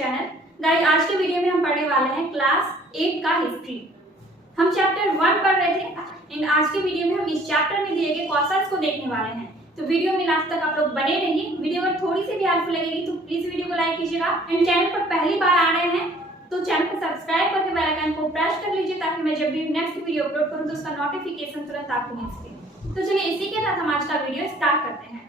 Channel. Guys, आज के video में हम पढ़ने वाले हैं क्लास 8 का हिस्ट्री। हम चैप्टर 1 पढ़ रहे थे एंड आज के वीडियो में हम इस चैप्टर में दिए गए क्वेश्चंस को देखने वाले हैं। तो वीडियो में लास्ट तक आप लोग बने रहिए। वीडियो अगर थोड़ी सी भी हेल्पफुल लगेगी तो प्लीज वीडियो को लाइक कीजिएगा एंड चैनल पर पहली बार आ रहे हैं तो चैनल को सब्सक्राइब करके बेल आइकन को प्रेस कर लीजिए ताकि मैं जब भी नेक्स्ट वीडियो अपलोड करूं तो उसका नोटिफिकेशन तुरंत आपको मिल सके। तो चलिए इसी के साथ हम आज का वीडियो स्टार्ट करते हैं।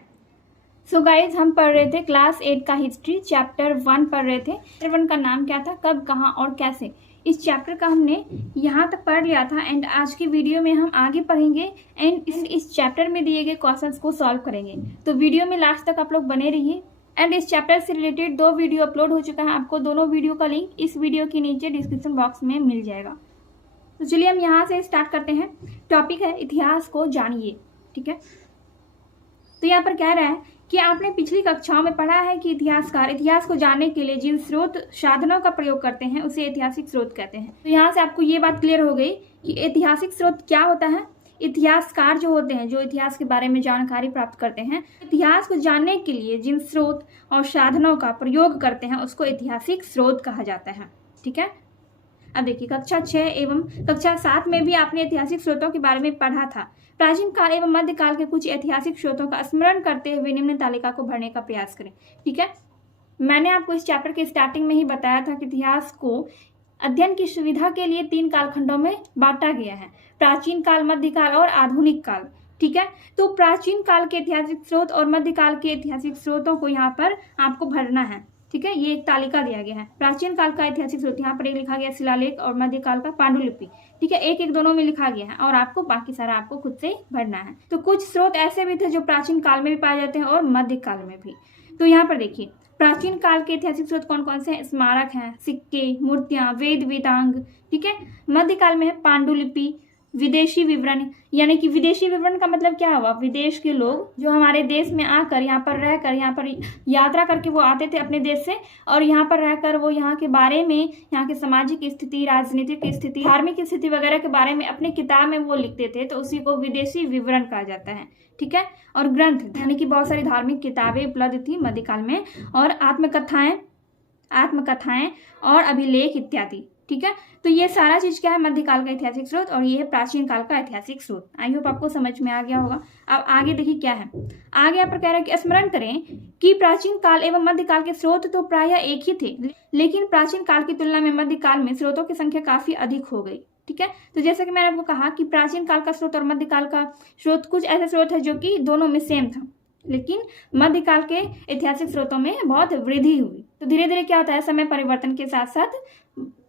सो गाइज, हम पढ़ रहे थे क्लास 8 का हिस्ट्री, चैप्टर 1 पढ़ रहे थे। चैप्टर 1 का नाम क्या था, कब, कहाँ और कैसे। इस चैप्टर का हमने यहाँ तक पढ़ लिया था एंड आज की वीडियो में हम आगे पढ़ेंगे एंड इस चैप्टर में दिए गए क्वेश्चंस को सॉल्व करेंगे। तो वीडियो में लास्ट तक आप लोग बने रहिए। एंड इस चैप्टर से रिलेटेड 2 वीडियो अपलोड हो चुका है, आपको दोनों वीडियो का लिंक इस वीडियो के नीचे डिस्क्रिप्शन बॉक्स में मिल जाएगा। तो चलिए हम यहाँ से स्टार्ट करते हैं। टॉपिक है इतिहास को जानिए। ठीक है, तो यहाँ पर कह रहा है कि आपने पिछली कक्षाओं में पढ़ा है कि इतिहासकार इतिहास को जानने के लिए जिन स्रोत साधनों का प्रयोग करते हैं उसे ऐतिहासिक स्रोत कहते हैं। तो यहाँ से आपको ये बात क्लियर हो गई कि ऐतिहासिक स्रोत क्या होता है। इतिहासकार जो होते हैं, जो इतिहास के बारे में जानकारी प्राप्त करते हैं, इतिहास को जानने के लिए जिन स्रोत और साधनों का प्रयोग करते हैं उसको ऐतिहासिक स्रोत कहा जाता है। ठीक है, अब देखिए कक्षा 6 एवं कक्षा 7 में भी आपने ऐतिहासिक स्रोतों के बारे में पढ़ा था। प्राचीन काल एवं मध्यकाल के कुछ ऐतिहासिक स्रोतों का स्मरण करते हुए निम्न तालिका को भरने का प्रयास करें। ठीक है, मैंने आपको इस चैप्टर के स्टार्टिंग में ही बताया था कि इतिहास को अध्ययन की सुविधा के लिए 3 कालखंडों में बांटा गया है, प्राचीन काल, मध्यकाल और आधुनिक काल। ठीक है, तो प्राचीन काल के ऐतिहासिक स्रोत और मध्यकाल के ऐतिहासिक स्रोतों को यहाँ पर आपको भरना है। ठीक है, ये एक तालिका दिया गया है। प्राचीन काल का ऐतिहासिक स्रोत यहाँ पर एक लिखा गया शिलालेख और मध्यकाल का पांडुलिपि। ठीक है, एक एक दोनों में लिखा गया है और आपको बाकी सारा आपको खुद से भरना है। तो कुछ स्रोत ऐसे भी थे जो प्राचीन काल में भी पाए जाते हैं और मध्यकाल में भी। तो यहाँ पर देखिए प्राचीन काल के ऐतिहासिक स्रोत कौन कौन से हैं। स्मारक हैं, सिक्के, मूर्तियां, वेद वेदांग। ठीक है, मध्यकाल में है पांडुलिपि, विदेशी विवरण। यानी कि विदेशी विवरण का मतलब क्या हुआ, विदेश के लोग जो हमारे देश में आकर यहाँ पर रहकर यहाँ पर यात्रा करके वो आते थे अपने देश से और यहाँ पर रहकर वो यहाँ के बारे में, यहाँ की सामाजिक स्थिति, राजनीतिक स्थिति, धार्मिक स्थिति वगैरह के बारे में अपने किताब में वो लिखते थे, तो उसी को विदेशी विवरण कहा जाता है। ठीक है, और ग्रंथ यानी कि बहुत सारी धार्मिक किताबें उपलब्ध थी मध्यकाल में और आत्मकथाएं और अभिलेख इत्यादि। ठीक है, तो ये सारा चीज क्या है, मध्यकाल का ऐतिहासिक स्रोत और ये है प्राचीन काल का ऐतिहासिक स्रोत। आई होप आपको समझ में आ गया होगा। अब आगे देखिए क्या है, आगे यहाँ पर कह रहा है कि स्मरण करें कि प्राचीन काल एवं मध्यकाल के स्रोत तो प्रायः एक ही थे, लेकिन प्राचीन काल की तुलना में मध्यकाल में स्रोतों की संख्या काफी अधिक हो गई। ठीक है, तो जैसे कि मैंने आपको कहा कि प्राचीन काल का स्रोत और मध्यकाल का स्रोत कुछ ऐसे स्रोत है जो कि दोनों में सेम था, लेकिन मध्यकाल के ऐतिहासिक स्रोतों में बहुत वृद्धि हुई। तो धीरे धीरे क्या होता है, समय परिवर्तन के साथ साथ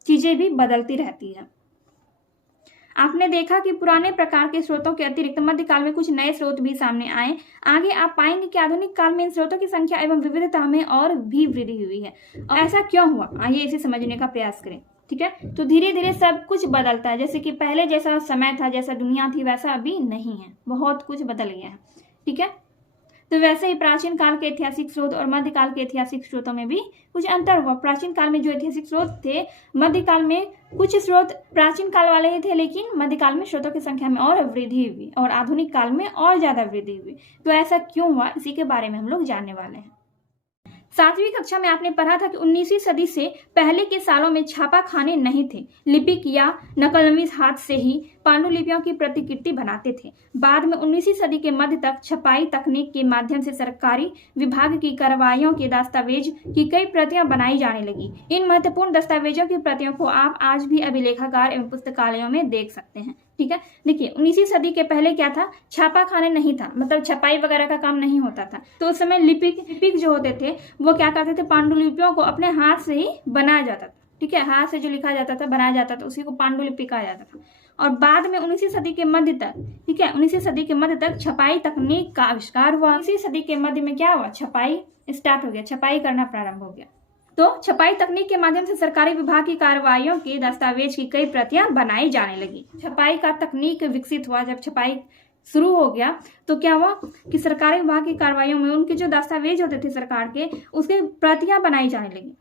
चीजें भी बदलती रहती है। आपने देखा कि पुराने प्रकार के स्रोतों के अतिरिक्त मध्यकाल में कुछ नए स्रोत भी सामने आए। आगे आप पाएंगे कि आधुनिक काल में इन स्रोतों की संख्या एवं विविधता में और भी वृद्धि हुई है। और ऐसा क्यों हुआ, आइए इसे समझने का प्रयास करें। ठीक है, तो धीरे धीरे सब कुछ बदलता है। जैसे कि पहले जैसा समय था, जैसा दुनिया थी, वैसा अभी नहीं है, बहुत कुछ बदल गया है। ठीक है, तो वैसे ही प्राचीन काल के ऐतिहासिक स्रोत और मध्यकाल के ऐतिहासिक स्रोतों में भी कुछ अंतर हुआ। प्राचीन काल में जो ऐतिहासिक स्रोत थे, मध्यकाल में कुछ स्रोत प्राचीन काल वाले ही थे, लेकिन मध्यकाल में स्रोतों की संख्या में और वृद्धि हुई और आधुनिक काल में और ज्यादा वृद्धि हुई। तो ऐसा क्यों हुआ, इसी के बारे में हम लोग जानने वाले हैं। 7वीं कक्षा में आपने पढ़ा था कि 19वीं सदी से पहले के सालों में छापाखाने नहीं थे। लिपिक या नकलनवीस हाथ से ही पांडुलिपियों की प्रतिकृति बनाते थे। बाद में 19वीं सदी के मध्य तक छपाई तकनीक के माध्यम से सरकारी विभाग की कार्रवाइयों के दस्तावेज की कई प्रतियां बनाई जाने लगी। इन महत्वपूर्ण दस्तावेजों की प्रतियों को आप आज भी अभिलेखागार एवं पुस्तकालयों में देख सकते हैं। ठीक है, देखिए 19वीं सदी के पहले क्या था, छापाखाने नहीं था, मतलब छपाई वगैरह का काम नहीं होता था। तो उस समय लिपिक जो होते थे वो क्या करते थे, पांडुलिपियों को अपने हाथ से ही बनाया जाता था। ठीक है, हाथ से जो लिखा जाता था, बनाया जाता था, उसी को पांडुलिपि कहा जाता था। और बाद में 19वीं सदी के मध्य तक, ठीक है, 19वीं सदी के मध्य तक छपाई तकनीक का आविष्कार हुआ। 19वीं सदी के मध्य में क्या हुआ, छपाई स्टार्ट हो गया, छपाई करना प्रारंभ हो गया। तो छपाई तकनीक के माध्यम से सरकारी विभाग की कार्रवाइयों के दस्तावेज की कई प्रतियां बनाई जाने लगी। छपाई का तकनीक विकसित हुआ, जब छपाई शुरू हो गया तो क्या हुआ कि सरकारी विभाग की कार्रवाइयों में उनके जो दस्तावेज होते थे सरकार के, उसके प्रतियां बनाई जाने लगी।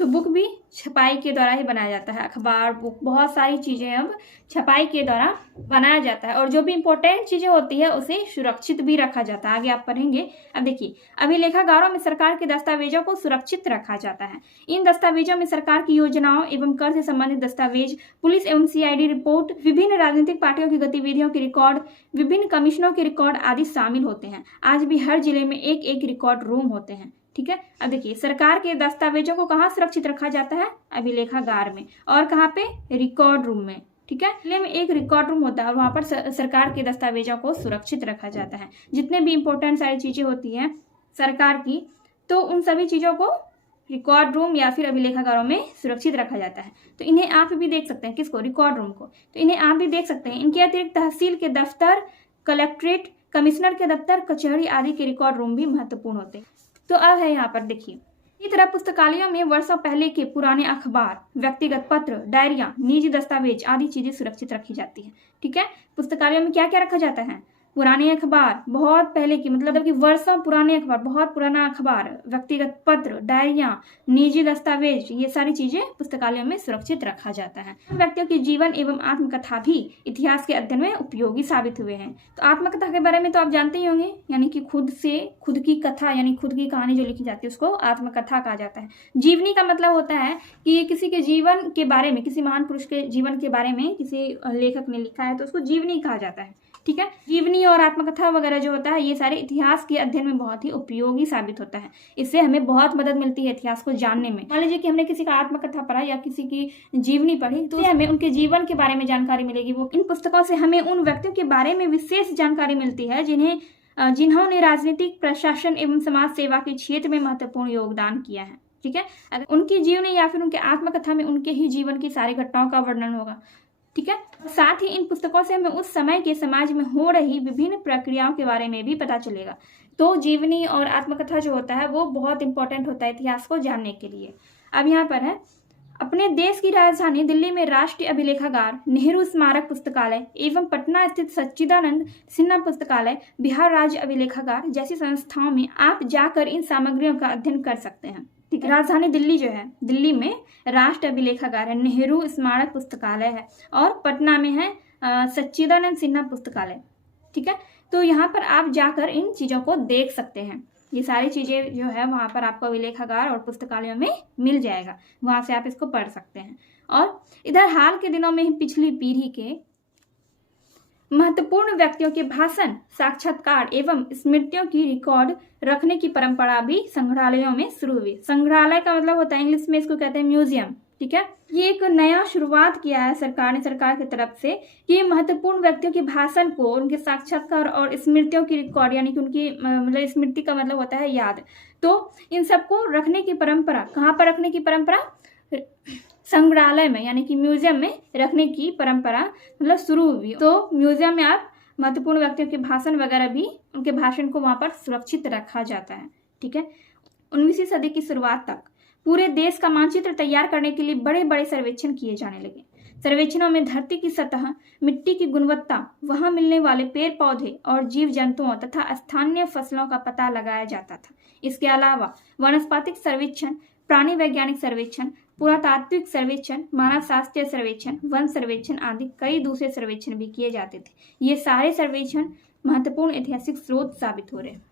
तो बुक भी छपाई के द्वारा ही बनाया जाता है। अखबार, बुक, बहुत सारी चीज़ें अब छपाई के द्वारा बनाया जाता है और जो भी इम्पोर्टेंट चीज़ें होती है उसे सुरक्षित भी रखा जाता है। आगे आप पढ़ेंगे। अब देखिए, अभिलेखागारों में सरकार के दस्तावेजों को सुरक्षित रखा जाता है। इन दस्तावेजों में सरकार की योजनाओं एवं कर से संबंधित दस्तावेज, पुलिस एवं CID रिपोर्ट, विभिन्न राजनीतिक पार्टियों की गतिविधियों के रिकॉर्ड, विभिन्न कमीशनों के रिकॉर्ड आदि शामिल होते हैं। आज भी हर जिले में एक एक रिकॉर्ड रूम होते हैं। ठीक है। अब देखिए, सरकार के दस्तावेजों को कहाँ सुरक्षित रखा जाता है? अभिलेखागार में। और कहाँ पे? रिकॉर्ड रूम में। ठीक है। जिले में एक रिकॉर्ड रूम होता है और वहां पर सरकार के दस्तावेजों को सुरक्षित रखा जाता है। जितने भी इंपॉर्टेंट सारी चीजें होती हैं सरकार की, तो उन सभी चीजों को रिकॉर्ड रूम या फिर अभिलेखागारों में सुरक्षित रखा जाता है। तो इन्हें आप भी देख सकते हैं। किसको? रिकॉर्ड रूम को। तो इन्हें आप भी देख सकते हैं। इनके अतिरिक्त तहसील के दफ्तर, कलेक्ट्रेट, कमिश्नर के दफ्तर, कचहरी आदि के रिकॉर्ड रूम भी महत्वपूर्ण होते हैं। तो अब है यहाँ पर देखिए, इसी तरह पुस्तकालयों में वर्षों पहले के पुराने अखबार, व्यक्तिगत पत्र, डायरिया, निजी दस्तावेज आदि चीजें सुरक्षित रखी जाती है। ठीक है। पुस्तकालयों में क्या क्या रखा जाता है? पुराने अखबार, बहुत पहले की, मतलब कि वर्षों पुराने अखबार, बहुत पुराना अखबार, व्यक्तिगत पत्र, डायरिया, निजी दस्तावेज, ये सारी चीजें पुस्तकालयों में सुरक्षित रखा जाता है। व्यक्तियों के जीवन एवं आत्मकथा भी इतिहास के अध्ययन में उपयोगी साबित हुए हैं। तो आत्मकथा के बारे में तो आप जानते ही होंगे, यानी कि खुद की कथा, यानी खुद की कहानी जो लिखी जाती है उसको आत्मकथा कहा जाता है। जीवनी का मतलब होता है कि किसी के जीवन के बारे में, किसी महान पुरुष के जीवन के बारे में किसी लेखक ने लिखा है तो उसको जीवनी कहा जाता है। ठीक है। जीवनी और आत्मकथा वगैरह जो होता है ये सारे इतिहास के अध्ययन में बहुत ही उपयोगी साबित होता है। इससे हमें बहुत मदद मिलती है इतिहास को जानने में। मान लीजिए कि हमने किसी का आत्मकथा पढ़ा या किसी की जीवनी पढ़ी, तो हमें उनके जीवन के बारे में जानकारी मिलेगी। वो इन पुस्तकों से हमें उन व्यक्तियों के बारे में विशेष जानकारी मिलती है जिन्होंने राजनीतिक, प्रशासन एवं समाज सेवा के क्षेत्र में महत्वपूर्ण योगदान किया है। ठीक है। अगर उनकी जीवनी या फिर उनके आत्मकथा में उनके ही जीवन की सारी घटनाओं का वर्णन होगा। ठीक है। साथ ही इन पुस्तकों से हमें उस समय के समाज में हो रही विभिन्न प्रक्रियाओं के बारे में भी पता चलेगा। तो जीवनी और आत्मकथा जो होता है वो बहुत इंपॉर्टेंट होता है इतिहास को जानने के लिए। अब यहाँ पर है, अपने देश की राजधानी दिल्ली में राष्ट्रीय अभिलेखागार, नेहरू स्मारक पुस्तकालय एवं पटना स्थित सच्चिदानंद सिन्हा पुस्तकालय, बिहार राज्य अभिलेखागार जैसी संस्थाओं में आप जाकर इन सामग्रियों का अध्ययन कर सकते हैं। ठीक है। राजधानी दिल्ली जो है, दिल्ली में राष्ट्रीय अभिलेखागार है, नेहरू स्मारक पुस्तकालय है और पटना में है सच्चिदानंद सिन्हा पुस्तकालय। ठीक है। तो यहाँ पर आप जाकर इन चीजों को देख सकते हैं। ये सारी चीजें जो है वहां पर आपको अभिलेखागार और पुस्तकालयों में मिल जाएगा, वहां से आप इसको पढ़ सकते हैं। और इधर हाल के दिनों में ही पिछली पीढ़ी के महत्वपूर्ण व्यक्तियों के भाषण, साक्षात्कार एवं स्मृतियों की रिकॉर्ड रखने की परंपरा भी संग्रहालयों में शुरू हुई। संग्रहालय का मतलब होता है, इंग्लिश में इसको कहते हैं म्यूजियम। ठीक है। ये एक नया शुरुआत किया है सरकार ने, सरकार की तरफ से, कि महत्वपूर्ण व्यक्तियों के भाषण को, उनके साक्षात्कार और स्मृतियों की रिकॉर्ड, यानी कि उनकी मतलब स्मृति का मतलब होता है याद, तो इन सबको रखने की परंपरा, कहाँ पर रखने की परंपरा? संग्रहालय में, यानी कि म्यूजियम में रखने की परंपरा मतलब शुरू हुई। तो म्यूजियम में आप महत्वपूर्ण व्यक्तियों के भाषण वगैरह भी, उनके भाषण को वहां पर सुरक्षित रखा जाता है। ठीक है। 19वीं सदी की शुरुआत तक पूरे देश का मानचित्र तैयार करने के लिए बड़े बड़े सर्वेक्षण किए जाने लगे। सर्वेक्षणों में धरती की सतह, मिट्टी की गुणवत्ता, वहां मिलने वाले पेड़ पौधे और जीव जंतुओं तथा स्थानीय फसलों का पता लगाया जाता था। इसके अलावा वनस्पतिक सर्वेक्षण, प्राणी वैज्ञानिक सर्वेक्षण, पुरातात्विक सर्वेक्षण, मानव शास्त्रीय सर्वेक्षण, वन सर्वेक्षण आदि कई दूसरे सर्वेक्षण भी किए जाते थे। ये सारे सर्वेक्षण महत्वपूर्ण ऐतिहासिक स्रोत साबित हो रहे हैं।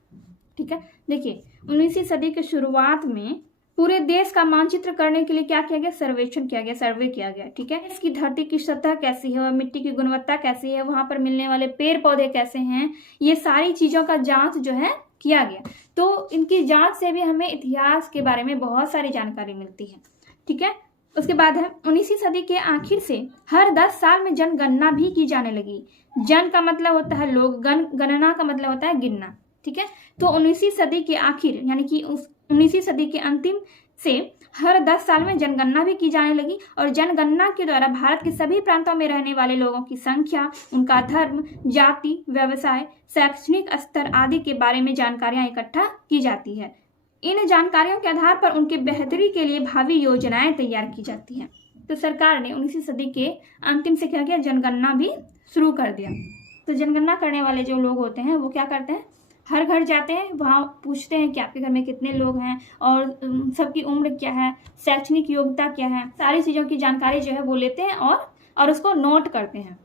ठीक है। देखिए, 19वीं सदी की शुरुआत में पूरे देश का मानचित्र करने के लिए क्या किया गया? सर्वेक्षण किया गया, सर्वे किया गया। ठीक है। इसकी धरती की सतह कैसी है, मिट्टी की गुणवत्ता कैसी है, वहां पर मिलने वाले पेड़ पौधे कैसे हैं, ये सारी चीजों का जांच जो है किया गया। तो इनकी जांच से भी हमें इतिहास के बारे में बहुत सारी जानकारी मिलती है। ठीक है। उसके बाद है 19वीं सदी के आखिर से हर 10 साल में जनगणना भी की जाने लगी। जन का मतलब होता है लोग, गणना का मतलब होता है गिनना। ठीक है। तो 19वीं सदी के आखिर, यानी कि 19वीं सदी के अंतिम से हर 10 साल में जनगणना भी की जाने लगी और जनगणना के द्वारा भारत के सभी प्रांतों में रहने वाले लोगों की संख्या, उनका धर्म, जाति, व्यवसाय, शैक्षणिक स्तर आदि के बारे में जानकारियां इकट्ठा की जाती है। इन जानकारियों के आधार पर उनके बेहतरी के लिए भावी योजनाएं तैयार की जाती हैं। तो सरकार ने 19वीं सदी के अंतिम से क्या किया? जनगणना भी शुरू कर दिया। तो जनगणना करने वाले जो लोग होते हैं वो क्या करते हैं? हर घर जाते हैं, वहाँ पूछते हैं कि आपके घर में कितने लोग हैं और सबकी उम्र क्या है, शैक्षणिक योग्यता क्या है, सारी चीज़ों की जानकारी जो है वो लेते हैं और उसको नोट करते हैं।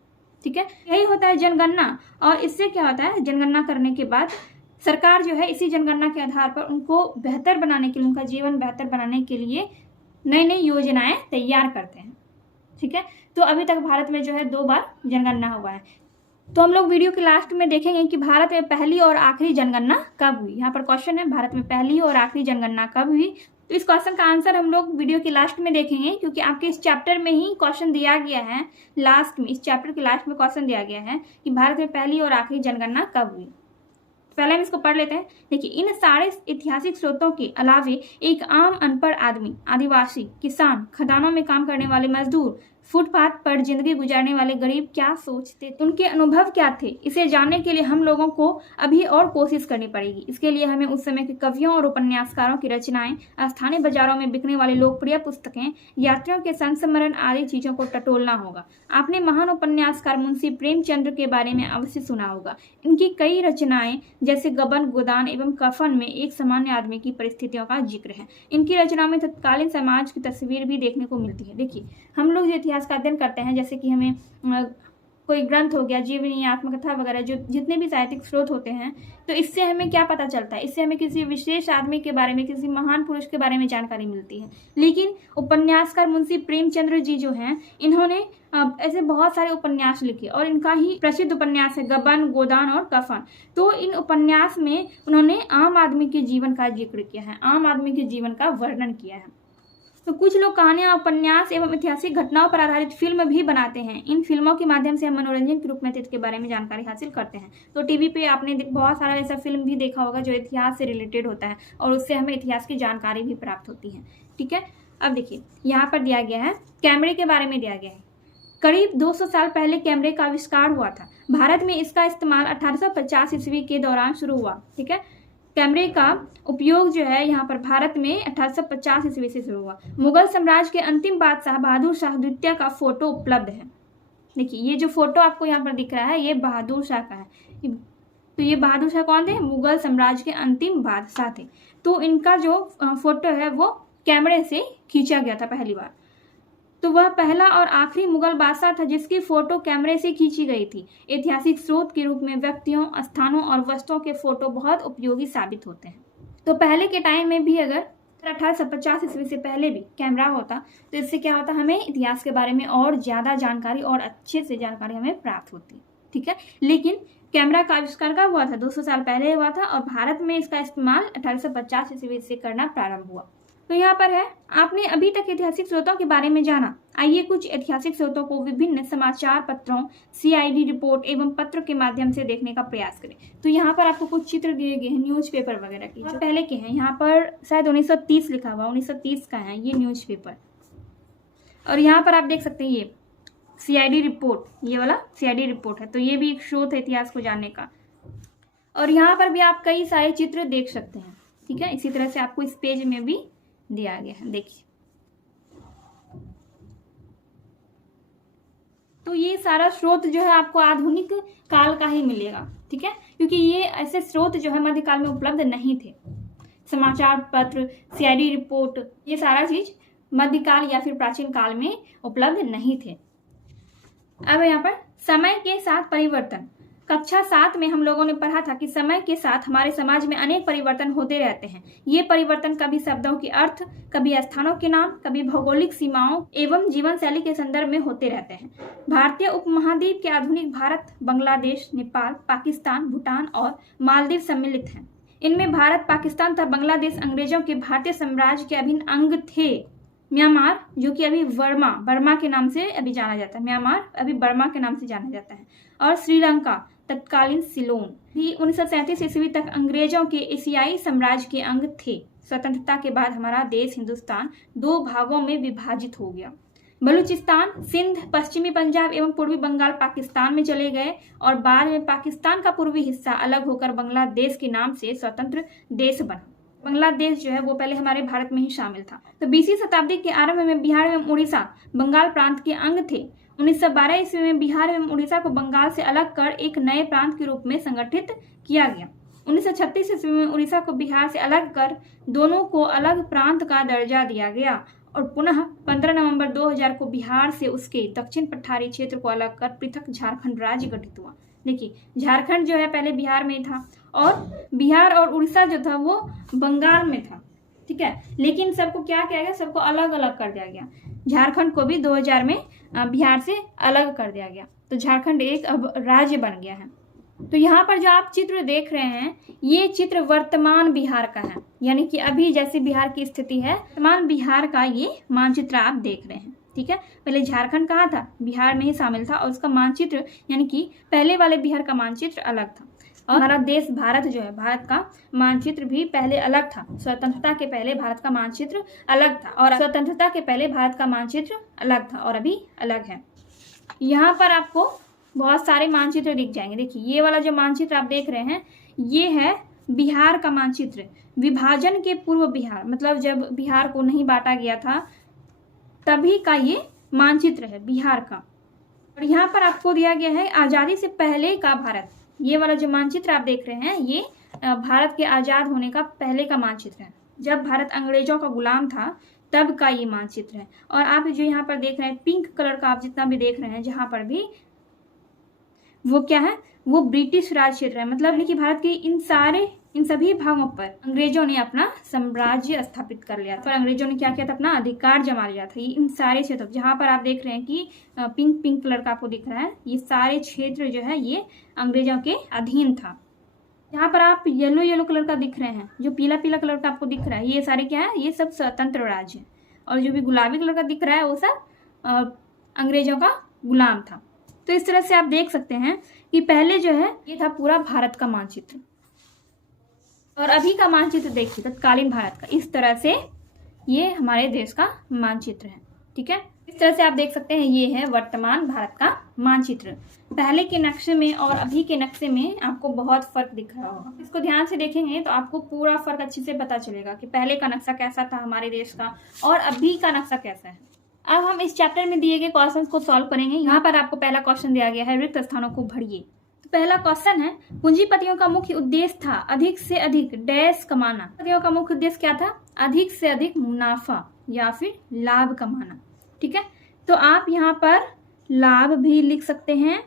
ठीक है, यही होता है जनगणना। और इससे क्या होता है, जनगणना करने के बाद सरकार जो है इसी जनगणना के आधार पर उनको बेहतर बनाने के लिए, उनका जीवन बेहतर बनाने के लिए नई नई योजनाएं तैयार करते हैं। ठीक है, तो अभी तक भारत में जो है 2 बार जनगणना हुआ है। तो हम लोग वीडियो के लास्ट में देखेंगे कि भारत में पहली और आखिरी जनगणना कब हुई। यहाँ पर क्वेश्चन है, भारत में पहली और आखिरी जनगणना कब हुई। तो इस क्वेश्चन का आंसर हम लोग वीडियो के लास्ट में देखेंगे, क्योंकि आपके इस चैप्टर में ही क्वेश्चन दिया गया है। लास्ट में, इस चैप्टर के लास्ट में क्वेश्चन दिया गया है कि भारत में पहली और आखिरी जनगणना कब हुई। पहले हम इसको पढ़ लेते हैं। देखिए, इन सारे ऐतिहासिक स्रोतों के अलावे एक आम अनपढ़ आदमी, आदिवासी, किसान, खदानों में काम करने वाले मजदूर, फुटपाथ पर जिंदगी गुजारने वाले गरीब क्या सोचते थे, उनके अनुभव क्या थे, इसे जानने के लिए हम लोगों को अभी और कोशिश करनी पड़ेगी। इसके लिए हमें उस समय के कवियों और उपन्यासकारों की रचनाएं, स्थानीय बाजारों में बिकने वाली लोकप्रिय पुस्तकें, यात्रियों के संस्मरण आदि चीजों को टटोलना होगा। आपने महान उपन्यासकार मुंशी प्रेमचंद्र के बारे में अवश्य सुना होगा। इनकी कई रचनाएं जैसे गबन, गोदान एवं कफन में एक सामान्य आदमी की परिस्थितियों का जिक्र है। इनकी रचनाओं में तत्कालीन समाज की तस्वीर भी देखने को मिलती है। देखिए, हम लोग जो इतिहास का अध्ययन करते हैं, जैसे कि हमें कोई ग्रंथ हो गया, जीवनी, आत्मकथा वगैरह, जो जितने भी साहित्यिक स्रोत होते हैं, तो इससे हमें क्या पता चलता है, इससे हमें किसी विशेष आदमी के बारे में, किसी महान पुरुष के बारे में जानकारी मिलती है। लेकिन उपन्यासकार मुंशी प्रेमचंद्र जी जो हैं, इन्होंने ऐसे बहुत सारे उपन्यास लिखे और इनका ही प्रसिद्ध उपन्यास है गबन, गोदान और कफन। तो इन उपन्यास में उन्होंने आम आदमी के जीवन का जिक्र किया है, आम आदमी के जीवन का वर्णन किया है। तो कुछ लोग कहानियां, उपन्यास एवं ऐतिहासिक घटनाओं पर आधारित फिल्म भी बनाते हैं। इन फिल्मों के माध्यम से हम मनोरंजन के रूप में अतीत के बारे में जानकारी हासिल करते हैं। तो टीवी पे आपने बहुत सारा ऐसा फिल्म भी देखा होगा जो इतिहास से रिलेटेड होता है और उससे हमें इतिहास की जानकारी भी प्राप्त होती है। ठीक है, अब देखिए, यहाँ पर दिया गया है, कैमरे के बारे में दिया गया है। करीब 200 साल पहले कैमरे का आविष्कार हुआ था। भारत में इसका इस्तेमाल 1850 ईस्वी के दौरान शुरू हुआ। ठीक है, कैमरे का उपयोग जो है यहाँ पर भारत में 1850 ईस्वी से शुरू हुआ। मुगल साम्राज्य के अंतिम बादशाह बहादुर शाह द्वितीय का फोटो उपलब्ध है। देखिए, ये जो फोटो आपको यहाँ पर दिख रहा है, ये बहादुर शाह का है। तो ये बहादुर शाह कौन थे? मुगल साम्राज्य के अंतिम बादशाह थे। तो इनका जो फोटो है वो कैमरे से खींचा गया था पहली बार। तो वह पहला और आखिरी मुगल बादशाह था जिसकी फोटो कैमरे से खींची गई थी। ऐतिहासिक स्रोत के रूप में व्यक्तियों, स्थानों और वस्तुओं के फोटो बहुत उपयोगी साबित होते हैं। तो पहले के टाइम में भी अगर 1850 ईस्वी से पहले भी कैमरा होता तो इससे क्या होता, हमें इतिहास के बारे में और ज़्यादा जानकारी और अच्छे से जानकारी हमें प्राप्त होती। ठीक है, लेकिन कैमरा का आविष्कार कब हुआ था? 200 साल पहले हुआ था और भारत में इसका इस्तेमाल 1850 ईस्वी से करना प्रारंभ हुआ। तो यहाँ पर है, आपने अभी तक ऐतिहासिक स्रोतों के बारे में जाना। आइए कुछ ऐतिहासिक स्रोतों को विभिन्न समाचार पत्रों, CID रिपोर्ट एवं पत्र के माध्यम से देखने का प्रयास करें। तो यहाँ पर आपको कुछ चित्र दिए गए हैं न्यूज़पेपर वगैरह के, जो पहले के हैं। यहाँ पर शायद 1930 लिखा हुआ, 1930 का है ये न्यूज़पेपर। और यहाँ पर आप देख सकते हैं ये CID रिपोर्ट, ये वाला CID रिपोर्ट है। तो ये भी एक स्रोत है इतिहास को जानने का। और यहाँ पर भी आप कई सारे चित्र देख सकते हैं। ठीक है, इसी तरह से आपको इस पेज में भी दिया गया है। देखिए, तो ये सारा स्रोत जो है आपको आधुनिक काल का ही मिलेगा। ठीक है, क्योंकि ये ऐसे स्रोत जो है मध्यकाल में उपलब्ध नहीं थे। समाचार पत्र, CID रिपोर्ट, ये सारा चीज मध्यकाल या फिर प्राचीन काल में उपलब्ध नहीं थे। अब यहाँ पर समय के साथ परिवर्तन। कक्षा 7 में हम लोगों ने पढ़ा था कि समय के साथ हमारे समाज में अनेक परिवर्तन होते रहते हैं। ये परिवर्तन कभी शब्दों के अर्थ, कभी स्थानों के नाम, कभी भौगोलिक सीमाओं एवं जीवन शैली के संदर्भ में होते रहते हैं। भारतीय उपमहाद्वीप के आधुनिक भारत, बांग्लादेश, नेपाल, पाकिस्तान, भूटान और मालदीव सम्मिलित हैं। इनमें भारत, पाकिस्तान तथा बांग्लादेश अंग्रेजों के भारतीय साम्राज्य के अभिन्न अंग थे। म्यांमार, जो कि अभी बर्मा के नाम से अभी जाना जाता है, म्यांमार अभी बर्मा के नाम से जाना जाता है, और श्रीलंका, तत्कालीन सिलोन, भी 1937 ईस्वी तक अंग्रेजों के एशियाई साम्राज्य के अंग थे। स्वतंत्रता के बाद हमारा देश हिंदुस्तान 2 भागों में विभाजित हो गया। बलूचिस्तान, सिंध, पश्चिमी पंजाब एवं पूर्वी बंगाल पाकिस्तान में चले गए और बाद में पाकिस्तान का पूर्वी हिस्सा अलग होकर बांग्लादेश के नाम से स्वतंत्र देश बना। बांग्लादेश जो है वो पहले हमारे भारत में ही शामिल था। तो 20वीं शताब्दी के आरंभ में बिहार एवं उड़ीसा बंगाल प्रांत के अंग थे। 1912 ईस्वी में बिहार एवं उड़ीसा को बंगाल से अलग कर एक नए प्रांत के रूप में संगठित किया गया। 1936 ईस्वी में उड़ीसा को बिहार से अलग कर दोनों को अलग प्रांत का दर्जा दिया गया और पुनः 15 नवंबर 2000 को बिहार से उसके दक्षिण पठारी क्षेत्र को अलग कर पृथक झारखंड राज्य गठित हुआ। देखिए, झारखंड जो है पहले बिहार में था और बिहार और उड़ीसा जो था वो बंगाल में था, ठीक है। लेकिन सबको क्या किया गया, सबको अलग अलग कर दिया गया। झारखंड को भी 2000 में बिहार से अलग कर दिया गया, तो झारखंड एक अब राज्य बन गया है। तो यहाँ पर जो आप चित्र देख रहे हैं, ये चित्र वर्तमान बिहार का है, यानी कि अभी जैसे बिहार की स्थिति है, वर्तमान बिहार का ये मानचित्र आप देख रहे हैं, ठीक है। पहले झारखंड कहाँ था, बिहार में ही शामिल था और उसका मानचित्र यानी कि पहले वाले बिहार का मानचित्र अलग था। और हमारा देश भारत जो है, भारत का मानचित्र भी पहले अलग था। स्वतंत्रता के पहले भारत का मानचित्र अलग था और स्वतंत्रता के पहले भारत का मानचित्र अलग था और अभी अलग है। यहाँ पर आपको बहुत सारे मानचित्र दिख जाएंगे। देखिए, ये वाला जो मानचित्र आप देख रहे हैं, ये है बिहार का मानचित्र। विभाजन के पूर्व बिहार, मतलब जब बिहार को नहीं बांटा गया था तभी का ये मानचित्र है बिहार का। और यहाँ पर आपको दिया गया है आजादी से पहले का भारत। ये वाला जो मानचित्र आप देख रहे हैं, ये भारत के आजाद होने का पहले का मानचित्र है, जब भारत अंग्रेजों का गुलाम था तब का ये मानचित्र है। और आप जो यहाँ पर देख रहे हैं पिंक कलर का, आप जितना भी देख रहे हैं जहां पर भी, वो क्या है, वो ब्रिटिश राज क्षेत्र है। मतलब कि भारत के इन सभी भागों पर अंग्रेजों ने अपना साम्राज्य स्थापित कर लिया था। पर अंग्रेजों ने क्या किया था, अपना अधिकार जमा लिया था। ये इन सारे क्षेत्र जहां पर आप देख रहे हैं कि पिंक कलर का आपको दिख रहा है, ये सारे क्षेत्र जो है ये अंग्रेजों के अधीन था। यहाँ पर आप येलो कलर का दिख रहे हैं, जो पीला कलर का आपको दिख रहा है, ये सारे क्या है, ये सब स्वतंत्र राज्य है। और जो भी गुलाबी कलर का दिख रहा है वो सब अंग्रेजों का गुलाम था। तो इस तरह से आप देख सकते हैं कि पहले जो है ये था पूरा भारत का मानचित्र, और अभी का मानचित्र देखिए तत्कालीन भारत का। इस तरह से ये हमारे देश का मानचित्र है, ठीक है। इस तरह से आप देख सकते हैं ये है वर्तमान भारत का मानचित्र। पहले के नक्शे में और अभी के नक्शे में आपको बहुत फर्क दिख रहा होगा। इसको ध्यान से देखेंगे तो आपको पूरा फर्क अच्छे से पता चलेगा कि पहले का नक्शा कैसा था हमारे देश का और अभी का नक्शा कैसा है। अब हम इस चैप्टर में दिए गए क्वेश्चंस को सॉल्व करेंगे। यहाँ पर आपको पहला क्वेश्चन दिया गया है, रिक्त स्थानों को भरिए। तो पहला क्वेश्चन है, पूंजीपतियों का मुख्य उद्देश्य था अधिक से अधिक डैश कमाना। पूंजीपतियों का मुख्य उद्देश्य क्या था, अधिक से अधिक मुनाफा या फिर लाभ कमाना, ठीक है। तो आप यहाँ पर लाभ भी लिख सकते हैं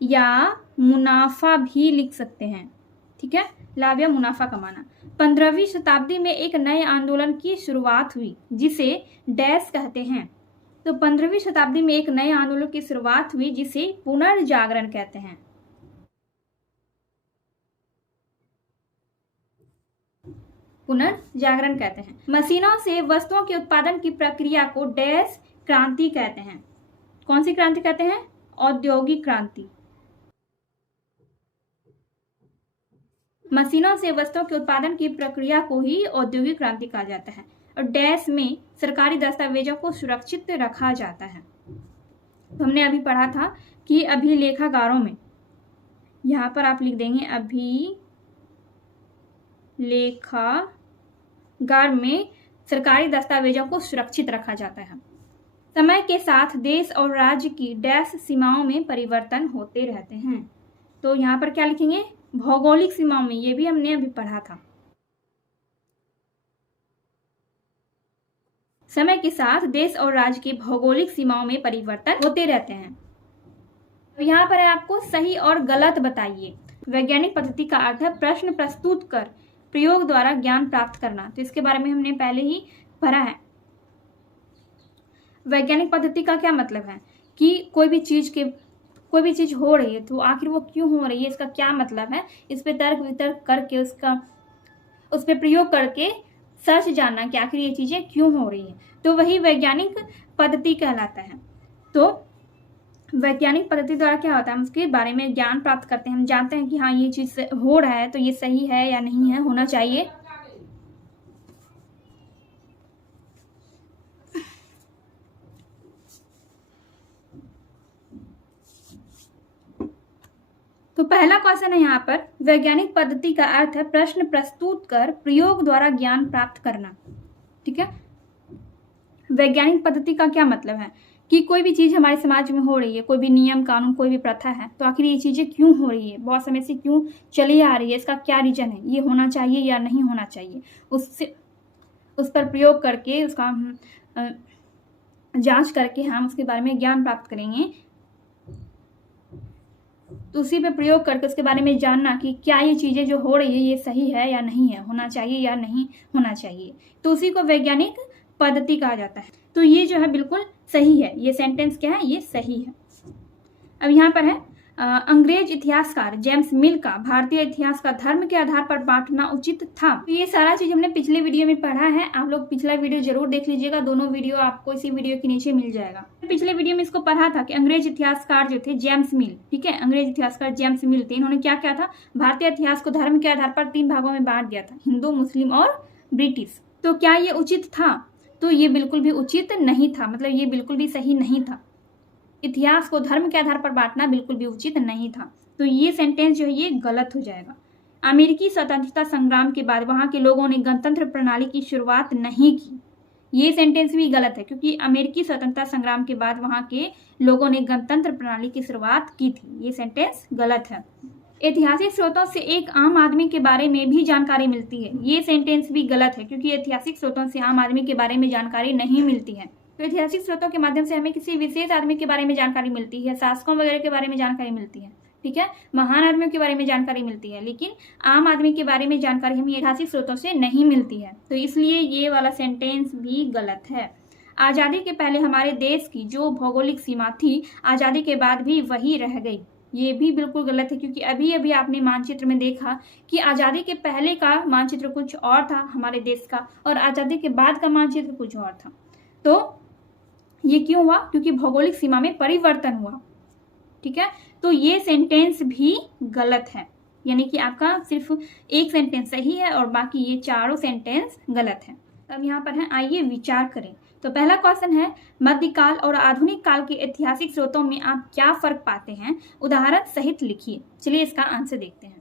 या मुनाफा भी लिख सकते हैं, ठीक है, लाभ या मुनाफा कमाना। 15वीं शताब्दी में एक नए आंदोलन की शुरुआत हुई जिसे डैश कहते हैं। तो 15वीं शताब्दी में एक नए आंदोलन की शुरुआत हुई जिसे पुनर्जागरण कहते हैं। पुनर्जागरण कहते हैं। मशीनों से वस्तुओं के उत्पादन की प्रक्रिया को डैश क्रांति कहते हैं। कौन सी क्रांति कहते हैं, औद्योगिक क्रांति। मशीनों से वस्तुओं के उत्पादन की प्रक्रिया को ही औद्योगिक क्रांति कहा जाता है। और डैश में सरकारी दस्तावेजों को सुरक्षित रखा जाता है। तो हमने अभी पढ़ा था कि अभिलेखागारों में, यहाँ पर आप लिख देंगे अभिलेखागार में सरकारी दस्तावेजों को सुरक्षित रखा जाता है। समय के साथ देश और राज्य की डैश सीमाओं में परिवर्तन होते रहते हैं। तो यहाँ पर क्या लिखेंगे, भौगोलिक सीमाओं में, ये भी हमने अभी पढ़ा था। समय के साथ देश और राज्य की भौगोलिक सीमाओं में परिवर्तन होते रहते हैं। तो यहाँ पर आपको सही और गलत बताइए। वैज्ञानिक पद्धति का अर्थ है प्रश्न प्रस्तुत कर प्रयोग द्वारा ज्ञान प्राप्त करना। तो इसके बारे में हमने पहले ही पढ़ा है। वैज्ञानिक पद्धति का क्या मतलब है कि कोई भी चीज हो रही है तो आखिर वो क्यों हो रही है, इसका क्या मतलब है, इस पे तर्क वितर्क करके उस पे प्रयोग करके सच जानना कि आखिर ये चीजें क्यों हो रही है, तो वही वैज्ञानिक पद्धति कहलाता है। तो वैज्ञानिक पद्धति द्वारा क्या होता है, हम उसके बारे में ज्ञान प्राप्त करते हैं। हम जानते हैं कि हाँ ये चीज हो रहा है तो ये सही है या नहीं है, होना चाहिए। तो पहला क्वेश्चन है यहाँ पर, वैज्ञानिक पद्धति का अर्थ है प्रश्न प्रस्तुत कर प्रयोग द्वारा ज्ञान प्राप्त करना, ठीक है। वैज्ञानिक पद्धति का क्या मतलब है कि कोई भी चीज़ हमारे समाज में हो रही है, कोई भी नियम कानून, कोई भी प्रथा है, तो आखिर ये चीज़ें क्यों हो रही है, बहुत समय से क्यों चली आ रही है, इसका क्या रीजन है, ये होना चाहिए या नहीं होना चाहिए, उस पर प्रयोग करके उसका जांच करके हम उसके बारे में ज्ञान प्राप्त करेंगे। तो उसी पे प्रयोग करके उसके बारे में जानना कि क्या ये चीज़ें जो हो रही है ये सही है या नहीं है, होना चाहिए या नहीं होना चाहिए, तो उसी को वैज्ञानिक पद्धति कहा जाता है। तो ये जो है बिल्कुल सही है, ये सेंटेंस क्या है, ये सही है। अब यहाँ पर है अंग्रेज इतिहासकार जेम्स मिल का भारतीय इतिहास का धर्म के आधार पर बांटना उचित था। तो ये सारा चीज हमने पिछले वीडियो में पढ़ा है, आप लोग पिछला वीडियो जरूर देख लीजिएगा, दोनों वीडियो आपको इसी वीडियो के नीचे मिल जाएगा। पिछले वीडियो में इसको पढ़ा था कि अंग्रेज इतिहासकार जो थे जेम्स मिल, ठीक है, अंग्रेज इतिहासकार जेम्स मिल थे, इन्होंने क्या किया था, भारतीय इतिहास को धर्म के आधार पर 3 भागों में बांट दिया था, हिंदू, मुस्लिम और ब्रिटिश। तो क्या ये उचित था, तो ये बिल्कुल भी उचित नहीं था, मतलब ये बिल्कुल भी सही नहीं था। इतिहास को धर्म के आधार पर बांटना बिल्कुल भी उचित नहीं था। तो ये सेंटेंस जो है ये गलत हो जाएगा। अमेरिकी स्वतंत्रता संग्राम के बाद वहां के लोगों ने गणतंत्र प्रणाली की शुरुआत नहीं की, ये सेंटेंस भी गलत है, क्योंकि अमेरिकी स्वतंत्रता संग्राम के बाद वहां के लोगों ने गणतंत्र प्रणाली की शुरुआत की थी, ये सेंटेंस गलत है। ऐतिहासिक स्रोतों से एक आम आदमी के बारे में भी जानकारी मिलती है, ये सेंटेंस भी गलत है, क्योंकि ऐतिहासिक स्रोतों से आम आदमी के बारे में जानकारी नहीं मिलती है। तो ऐतिहासिक स्रोतों के माध्यम से हमें किसी विशेष आदमी के बारे में जानकारी मिलती है, शासकों वगैरह के बारे में जानकारी मिलती है, ठीक है, महान आदमियों के बारे में जानकारी मिलती है, लेकिन आम आदमी के बारे में जानकारी हमें ऐतिहासिक स्रोतों से नहीं मिलती है। तो इसलिए ये वाला सेंटेंस भी गलत है। आज़ादी के पहले हमारे देश की जो भौगोलिक सीमा थी, आज़ादी के बाद भी वही रह गई, ये भी बिल्कुल गलत है, क्योंकि अभी अभी आपने मानचित्र में देखा कि आज़ादी के पहले का मानचित्र कुछ और था हमारे देश का, और आज़ादी के बाद का मानचित्र कुछ और था। तो ये क्यों हुआ, क्योंकि भौगोलिक सीमा में परिवर्तन हुआ, ठीक है। तो ये सेंटेंस भी गलत है, यानी कि आपका सिर्फ एक सेंटेंस सही है और बाकी ये चारों सेंटेंस गलत है। अब यहाँ पर है, आइए विचार करें। तो पहला क्वेश्चन है, मध्यकाल और आधुनिक काल के ऐतिहासिक स्रोतों में आप क्या फर्क पाते हैं, उदाहरण सहित लिखिए। चलिए इसका आंसर देखते हैं।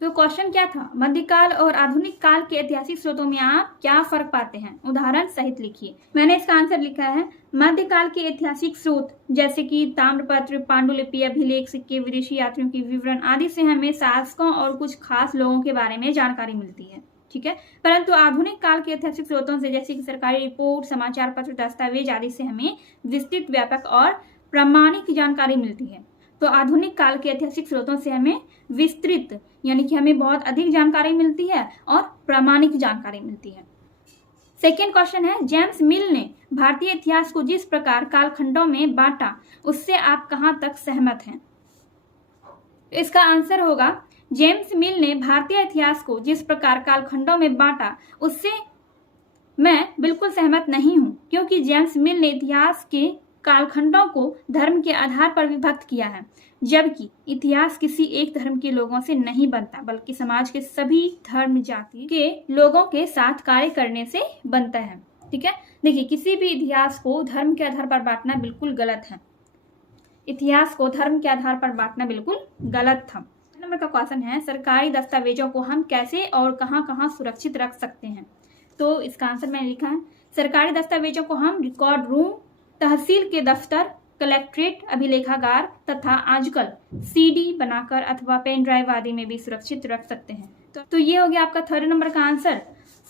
तो क्वेश्चन क्या था, मध्यकाल और आधुनिक काल के ऐतिहासिक स्रोतों में आप क्या फर्क पाते हैं, उदाहरण सहित लिखिए। मैंने इसका आंसर लिखा है, मध्यकाल के ऐतिहासिक स्रोत जैसे कि ताम्रपत्र, पांडुलिपि, अभिलेख, सिक्के, विदेशी यात्रियों के विवरण आदि से हमें शासकों और कुछ खास लोगों के बारे में जानकारी मिलती है, ठीक है। परंतु आधुनिक काल के ऐतिहासिक स्रोतों से जैसे कि सरकारी रिपोर्ट, समाचार पत्र, दस्तावेज आदि से हमें विस्तृत, व्यापक और प्रामाणिक जानकारी मिलती है। तो आधुनिक काल के ऐतिहासिक स्रोतों से हमें विस्तृत यानी कि हमें बहुत अधिक जानकारी मिलती है और प्रामाणिक जानकारी मिलती है। सेकेंड क्वेश्चन है, जेम्स मिल ने भारतीय इतिहास को जिस प्रकार कालखंडों में बांटा उससे आप कहां तक सहमत हैं। इसका आंसर होगा, जेम्स मिल ने भारतीय इतिहास को जिस प्रकार कालखंडों में बांटा उससे मैं बिल्कुल सहमत नहीं हूं, क्योंकि जेम्स मिल ने इतिहास के कालखंडों को धर्म के आधार पर विभक्त किया है, जबकि इतिहास किसी एक धर्म के लोगों से नहीं बनता, बल्कि समाज के सभी धर्म जाति के लोगों के साथ कार्य करने से बनता है, ठीक है। देखिए, किसी भी इतिहास को धर्म के आधार पर बांटना बिल्कुल गलत है, इतिहास को धर्म के आधार पर बांटना बिल्कुल गलत था। नंबर का क्वेश्चन है, सरकारी दस्तावेजों को हम कैसे और कहां कहां सुरक्षित रख सकते हैं। तो इसका आंसर मैंने लिखा है, सरकारी दस्तावेजों को हम रिकॉर्ड रूम, तहसील के दफ्तर, कलेक्ट्रेट, अभिलेखागार तथा आजकल सीडी बनाकर अथवा पेन ड्राइव आदि में भी सुरक्षित रख सकते हैं। तो ये हो गया आपका 3rd नंबर का आंसर।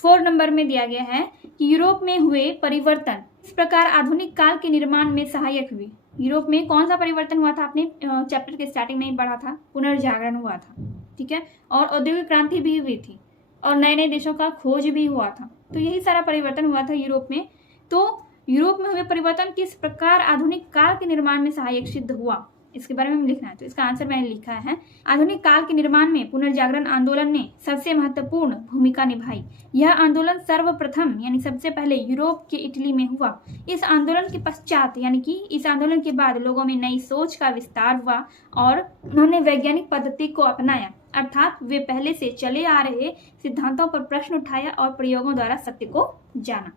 4 नंबर में दिया गया है कि यूरोप में हुए परिवर्तन इस प्रकार आधुनिक काल के निर्माण में सहायक हुए। यूरोप में कौन सा परिवर्तन हुआ था, आपने चैप्टर के स्टार्टिंग में ही पढ़ा था, पुनर्जागरण हुआ था, ठीक है, और औद्योगिक क्रांति भी हुई थी और नए नए देशों का खोज भी हुआ था। तो यही सारा परिवर्तन हुआ था यूरोप में। तो यूरोप में हुए परिवर्तन किस प्रकार आधुनिक काल के निर्माण में सहायक सिद्ध हुआ, इसके बारे में हमें लिखना है। तो इसका आंसर मैंने लिखा है, आधुनिक काल के निर्माण में पुनर्जागरण आंदोलन ने सबसे महत्वपूर्ण भूमिका निभाई। यह आंदोलन सर्वप्रथम यानी सबसे पहले यूरोप के इटली में हुआ। इस आंदोलन के पश्चात यानी कि इस आंदोलन के बाद लोगों में नई सोच का विस्तार हुआ और उन्होंने वैज्ञानिक पद्धति को अपनाया, अर्थात वे पहले से चले आ रहे सिद्धांतों पर प्रश्न उठाया और प्रयोगों द्वारा सत्य को जाना।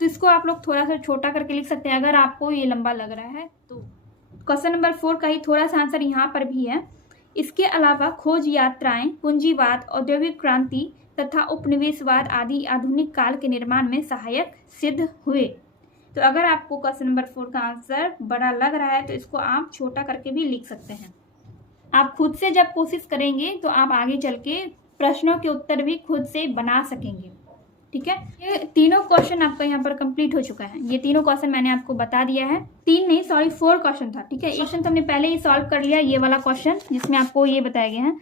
तो इसको आप लोग थोड़ा सा छोटा करके लिख सकते हैं अगर आपको ये लंबा लग रहा है तो। क्वेश्चन नंबर 4 का ही थोड़ा सा आंसर यहाँ पर भी है। इसके अलावा खोज यात्राएं, पूंजीवाद, औद्योगिक क्रांति तथा उपनिवेशवाद आदि आधुनिक काल के निर्माण में सहायक सिद्ध हुए। तो अगर आपको क्वेश्चन नंबर 4 का आंसर बड़ा लग रहा है तो इसको आप छोटा करके भी लिख सकते हैं। आप खुद से जब कोशिश करेंगे तो आप आगे चल के प्रश्नों के उत्तर भी खुद से बना सकेंगे। ठीक है, ये तीनों क्वेश्चन आपका यहाँ पर कंप्लीट हो चुका है। ये तीनों क्वेश्चन मैंने आपको बता दिया है। 4 क्वेश्चन था। ठीक है, एक क्वेश्चन तो हमने पहले ही सॉल्व कर लिया, ये वाला क्वेश्चन जिसमें आपको ये बताया गया है।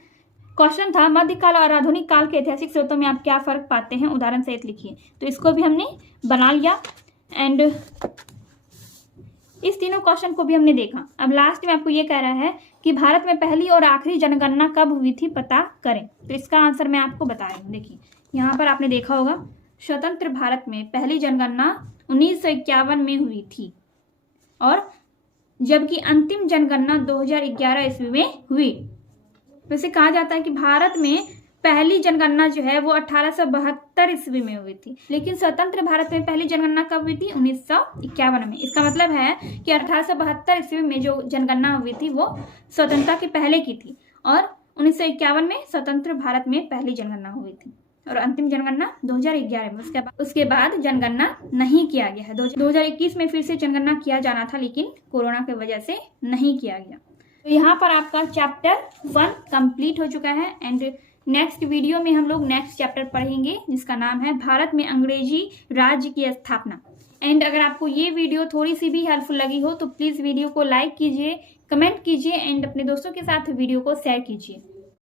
क्वेश्चन था मध्यकाल और आधुनिक काल के ऐतिहासिक स्रोतों में आप क्या फर्क पाते हैं, उदाहरण सहित लिखिए। तो इसको भी हमने बना लिया एंड इस तीनों क्वेश्चन को भी हमने देखा। अब लास्ट में आपको ये कह रहा है कि भारत में पहली और आखिरी जनगणना कब हुई थी पता करें। तो इसका आंसर मैं आपको बता रही हूँ। देखिए यहाँ पर आपने देखा होगा स्वतंत्र भारत में पहली जनगणना 1951 में हुई थी और जबकि अंतिम जनगणना 2011 ईस्वी में हुई। वैसे कहा जाता है कि भारत में पहली जनगणना जो है वो 1872 ईस्वी में हुई थी, लेकिन स्वतंत्र भारत में पहली जनगणना कब हुई थी? 1951 में। इसका मतलब है कि 1872 ईस्वी में जो जनगणना हुई थी वो स्वतंत्रता के पहले की थी और 1951 में स्वतंत्र भारत में पहली जनगणना हुई थी और अंतिम जनगणना 2011 में। उसके बाद जनगणना नहीं किया गया है। 2021 में फिर से जनगणना किया जाना था लेकिन कोरोना की वजह से नहीं किया गया। तो यहाँ पर आपका चैप्टर 1 कंप्लीट हो चुका है एंड नेक्स्ट वीडियो में हम लोग नेक्स्ट चैप्टर पढ़ेंगे जिसका नाम है भारत में अंग्रेजी राज्य की स्थापना। एंड अगर आपको ये वीडियो थोड़ी सी भी हेल्पफुल लगी हो तो प्लीज़ वीडियो को लाइक कीजिए, कमेंट कीजिए एंड अपने दोस्तों के साथ वीडियो को शेयर कीजिए।